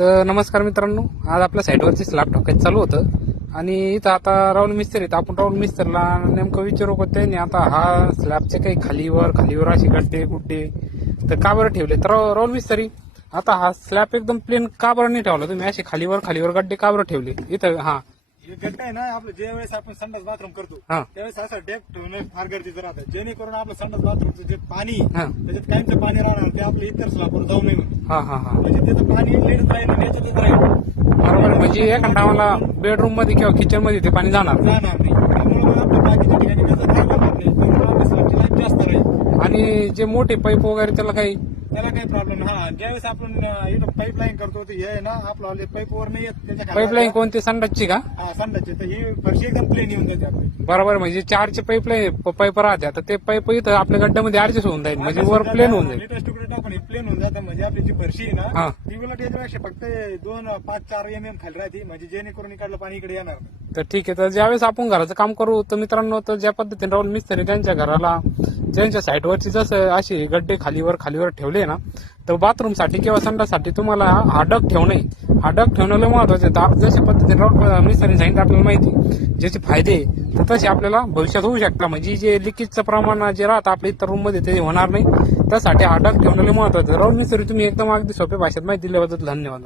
तर नमस्कार मित्रांनो आज आपल्या साईडवरची स्लॅब टाकायचं चालू होतं. आणि इथं आता राहुल मिस्त्री तर आपण राहुल मिस्त्रीला नेमकं विचारू का आणि आता हा स्लॅबचे काही खालीवर खालीवर असे गड्डे गुड्डे. तर का बरं ठेवले? तर राहुल मिस्त्री आता हा स्लॅब एकदम प्लेन का बरं नाही ठेवला? तुम्ही असे खालीवर खालीवर गड्डे का बरं ठेवले? इथं हां. गड्डा आहे ना आपलं ज्या वेळेस आपण संडास बाथरूम करतो हा. त्यावेळेस असं डेक ठेवणे फार गरजेचं राहतं. जेणेकरून आपलं संडास बाथरूमचं जे पाणी हा. त्याच्यात कायमचं पाणी राहणार ते आपलं इतर स्लाबवर जाऊ नये म्हणून. हा हा हा. म्हणजे त्याचं पाणी लेडच राहील आणि याच्यातच राहील. बरोबर म्हणजे एका टायमाला बेडरूममध्ये किंवा किचनमध्ये ते पाणी जाणार जाणार नाही. त्यामुळे मग आपलं बाकीच्या ठिकाणी त्याचं नाही त्यामुळे जास्त राहील. आणि जे मोठे पाईप वगैरे त्याला काही त्याला काही प्रॉब्लेम हा ज्यावेळेस आपण इथं पाईपलाईन करतो तर हे ना आपलं पाईपवर नाही येत. त्याच्या पाईपलाईन कोणती? संडासची का? हा संडासची. तर ही फरशी एकदम प्लेन येऊन जाते आपली. बरोबर म्हणजे चारचे पाईपलाईन पाईप राहते. आता ते पाईप इथं आपल्या गड्ड्यामध्ये ऍडजस्ट होऊन जाईल. म्हणजे वर प्लेन होऊन जाईल. लेटेस्ट तुकडे टाकून प्लेन होऊन जातं म्हणजे आपली जी फरशी आहे हा. ना ती उलट याच्यापेक्षा फक्त दोन पाच चार एम एम खाली राहते. म्हणजे जेणेकरून इकडलं पाणी इकडे येणार नाही. तर ठीक आहे. तर ज्यावेळेस आपण घराचं काम करू तर मित्रांनो तर ज्या पद्धतीने राहुल मिस्त्री त्यांच्या घराला ज्यांच्या साईडवरची जसं अशी गड्डे खालीवर खालीवर ठेवले ना तर बाथरूमसाठी किंवा संडासाठी तुम्हाला हाडक ठेवणे हाडक ठेवणं महत्वाचं आहे. तर जशा पद्धतीने राहुल सांगितलं आपल्याला माहिती ज्याचे फायदे आहे, तर तसे आपल्याला भविष्यात होऊ शकतात म्हणजे जे लिकेजचं प्रमाण जे राहतं आपल्या इतर रूममध्ये ते होणार नाही त्यासाठी हाडक ठेवणं महत्वाचं आहे. मिस्त्री तुम्ही एकदम अगदी सोप्या भाषेत माहिती दिल्याबद्दल धन्यवाद